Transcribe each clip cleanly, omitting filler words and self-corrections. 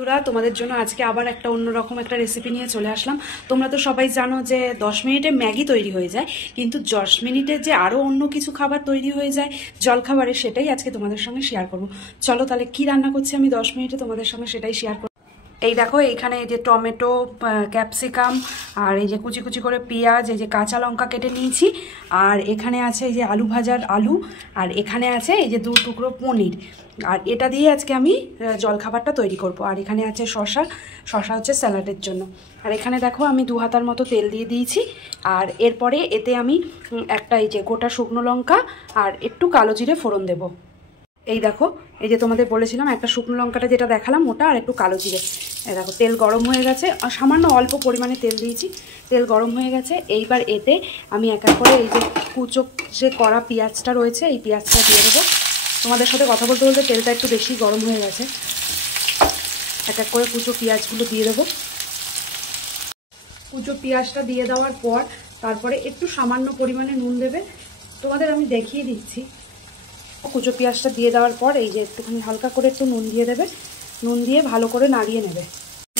তোরা তোমাদের জন্য আজকে আবার একটা অন্যরকম একটা রেসিপি নিয়ে চলে আসলাম। তোমরা তো সবাই জানো যে 10 মিনিটে ম্যাগি তৈরি হয়ে যায়, কিন্তু 10 মিনিটে যে আরো অন্য কিছু খাবার তৈরি হয়ে যায় জলখাবারে, সেটাই আজকে তোমাদের সঙ্গে শেয়ার করব। চলো তাহলে কি রান্না করছি আমি 10 মিনিটে তোমাদের সঙ্গে সেটাই শেয়ার করব। এই দেখো, এইখানে এই যে টমেটো, ক্যাপসিকাম, আর এই যে কুচি কুচি করে পেঁয়াজ, এই যে কাঁচা লঙ্কা কেটে নিয়েছি, আর এখানে আছে এই যে আলু ভাজার আলু, আর এখানে আছে এই যে 2 টুকরো পনির। আর এটা দিয়ে আজকে আমি জলখাবারটা তৈরি করব। আর এখানে আছে শসা, শসা হচ্ছে স্যালাডের জন্য। আর এখানে দেখো আমি 2 হাতার মতো তেল দিয়ে দিয়েছি। আর এরপরে এতে আমি একটা এই যে গোটা শুকনো লঙ্কা আর একটু কালো জিরে ফোড়ন দেবো। এই দেখো, এই যে তোমাদের বলেছিলাম একটা শুকনো লঙ্কাটা যেটা দেখালাম ওটা, আর একটু কালো জিরে। এই দেখো তেল গরম হয়ে গেছে, আর সামান্য অল্প পরিমাণে তেল দিয়েছি, তেল গরম হয়ে গেছে। এইবার এতে আমি এক এক করে এই যে কুচো যে করা পেঁয়াজটা রয়েছে এই পেঁয়াজটা দিয়ে দেবো। তোমাদের সাথে কথা বলতে বলতে তেলটা একটু বেশি গরম হয়ে গেছে। এক এক করে কুচো পেঁয়াজগুলো দিয়ে দেবো। কুচো পেঁয়াজটা দিয়ে দেওয়ার পর তারপরে একটু সামান্য পরিমাণে নুন দেবে। তোমাদের আমি দেখিয়ে দিচ্ছি। কুচো পেঁয়াজটা দিয়ে দেওয়ার পর এই যে একটুখানি হালকা করে একটু নুন দিয়ে দেবে। নুন দিয়ে ভালো করে নাড়িয়ে নেবে।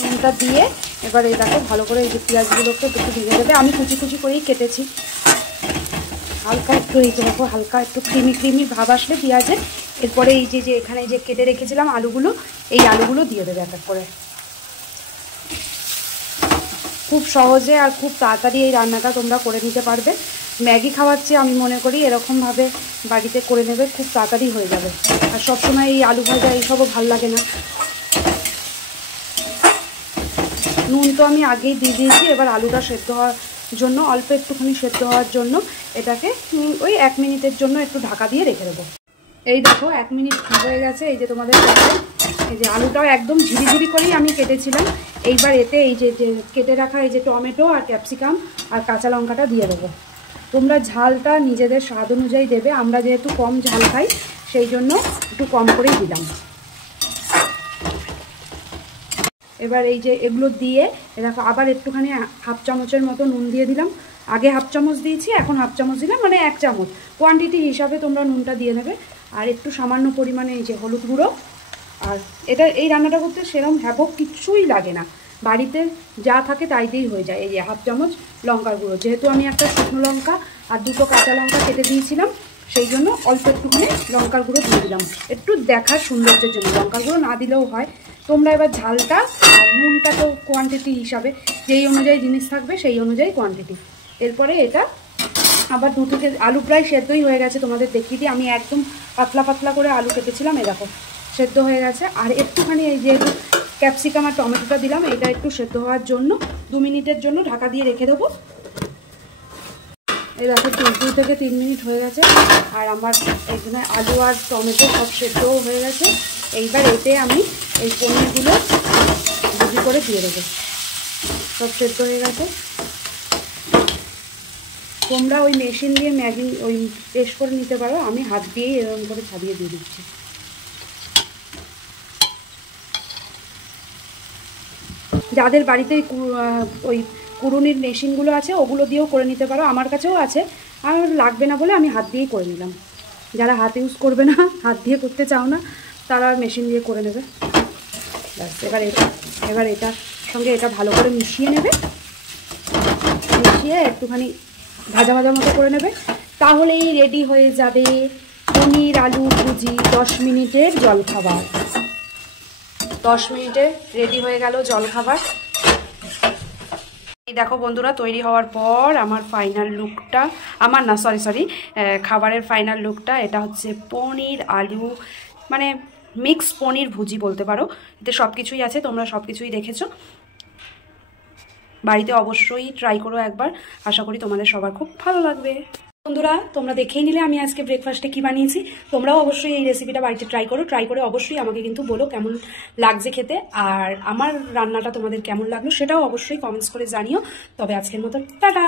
নুনটা দিয়ে এবার এই দেখো ভালো করে এই যে পেঁয়াজগুলোকে একটু ভেজে দেবে। আমি কুচি কুচি করেই কেটেছি। হালকা একটু এই যে দেখো হালকা একটু ক্রিমি ক্রিমি ভাব আসলে পেঁয়াজের, এরপরে এই যে এখানে যে কেটে রেখেছিলাম আলুগুলো, এই আলুগুলো দিয়ে দেবে এক এক করে। খুব সহজে আর খুব তাড়াতাড়ি এই রান্নাটা তোমরা করে নিতে পারবে। ম্যাগি খাওয়াচ্ছি আমি মনে করি এরকমভাবে বাড়িতে করে নেবে, খুব তাড়াতাড়ি হয়ে যাবে। আর সবসময় এই আলু ভাজা এইসবও ভাল লাগে না। নুন তো আমি আগেই দিয়ে দিয়েছি। এবার আলুটা সেদ্ধ হওয়ার জন্য, অল্প একটুখানি সেদ্ধ হওয়ার জন্য এটাকে ওই 1 মিনিটের জন্য একটু ঢাকা দিয়ে রেখে দেবো। এই দেখো 1 মিনিট হয়ে গেছে। এই যে তোমাদের এই যে আলুটাও একদম ঝিরিঝিরি করেই আমি কেটেছিলাম। এইবার এতে এই যে কেটে রাখা এই যে টমেটো আর ক্যাপসিকাম আর কাঁচা লঙ্কাটা দিয়ে দেবো। তোমরা ঝালটা নিজেদের স্বাদ অনুযায়ী দেবে। আমরা যেহেতু কম ঝাল খাই সেই জন্য একটু কম করেই দিলাম। এবার এই যে এগুলো দিয়ে দেখো আবার একটুখানি 1/2 চামচের মতো নুন দিয়ে দিলাম। আগে 1/2 চামচ দিয়েছি, এখন 1/2 চামচ দিলাম, মানে 1 চামচ। কোয়ান্টিটি হিসাবে তোমরা নুনটা দিয়ে নেবে। আর একটু সামান্য পরিমাণে এই যে হলুদ গুঁড়ো। আর এটা এই রান্নাটা করতে সেরকম হ্যাবক কিছুই লাগে না, বাড়িতে যা থাকে তাই দিয়েই হয়ে যায়। এই যে 1/2 চামচ লঙ্কার গুঁড়ো, যেহেতু আমি একটা শুকনো লঙ্কা আর 2টো কাঁচা লঙ্কা কেটে দিয়েছিলাম সেই জন্য অল্প একটুখানি লঙ্কার গুঁড়ো দিয়ে দিলাম, একটু দেখার সৌন্দর্যের জন্য। লঙ্কার গুঁড়ো না দিলেও হয়। তোমরা এবার ঝালটা আর নুনটা তো কোয়ান্টিটি হিসাবে যেই অনুযায়ী জিনিস থাকবে সেই অনুযায়ী কোয়ান্টিটি। এরপরে এটা আবার 2 থেকে আলু প্রায় সেদ্ধই হয়ে গেছে, তোমাদের দেখিয়ে দিই। আমি একদম পাতলা পাতলা করে আলু কেটেছিলাম, এই দেখো সেদ্ধ হয়ে গেছে। আর একটুখানি এই যে ক্যাপসিকাম আর টমেটোটা দিলাম, এটা একটু সেদ্ধ হওয়ার জন্য 2 মিনিটের জন্য ঢাকা দিয়ে রেখে দেবো। এই দেখো 2 থেকে 3 মিনিট হয়ে গেছে। আর আমার এখানে আলু আর টমেটো সব সেদ্ধও হয়ে গেছে। এইবার এতে আমি এই পনিরগুলো ভুজি করে দিয়ে দেবো। সব সেদ্ধ হয়ে গেছে। তোমরা ওই মেশিন দিয়ে ম্যাগি ওই পেস্ট করে নিতে পারো, আমি হাত দিয়েই এরকম করে ছাড়িয়ে দিয়ে দিচ্ছি। যাদের বাড়িতে ওই কুড়ুনির মেশিনগুলো আছে ওগুলো দিয়েও করে নিতে পারো, আমার কাছেও আছে। আর লাগবে না বলে আমি হাত দিয়েই করে নিলাম। যারা হাত ইউজ করবে না, হাত দিয়ে করতে চাও না, তারা মেশিন দিয়ে করে নেবে। ব্যাস, এবার এটার সঙ্গে এটা ভালো করে মিশিয়ে নেবে। মিশিয়ে একটুখানি ভাজা ভাজা মতো করে নেবে। তাহলেই রেডি হয়ে যাবে পনির আলু ভুজি 10 মিনিটের জলখাবার। 10 মিনিটে রেডি হয়ে গেল জলখাবার। এই দেখো বন্ধুরা, তৈরি হওয়ার পর আমার ফাইনাল লুকটা, আমার না সরি খাবারের ফাইনাল লুকটা। এটা হচ্ছে পনির আলু, মানে মিক্স পনির ভুজি বলতে পারো। এতে সব কিছুই আছে, তোমরা সব কিছুই দেখেছো। বাড়িতে অবশ্যই ট্রাই করো একবার, আশা করি তোমাদের সবার খুব ভালো লাগবে। বন্ধুরা তোমরা দেখেই নিলে আমি আজকে ব্রেকফাস্টে কি বানিয়েছি। তোমরাও অবশ্যই এই রেসিপিটা বাড়িতে ট্রাই করো। ট্রাই করে অবশ্যই আমাকে কিন্তু বলো কেমন লাগছে খেতে, আর আমার রান্নাটা তোমাদের কেমন লাগলো সেটাও অবশ্যই কমেন্টস করে জানিও। তবে আজকের মতো টাটা।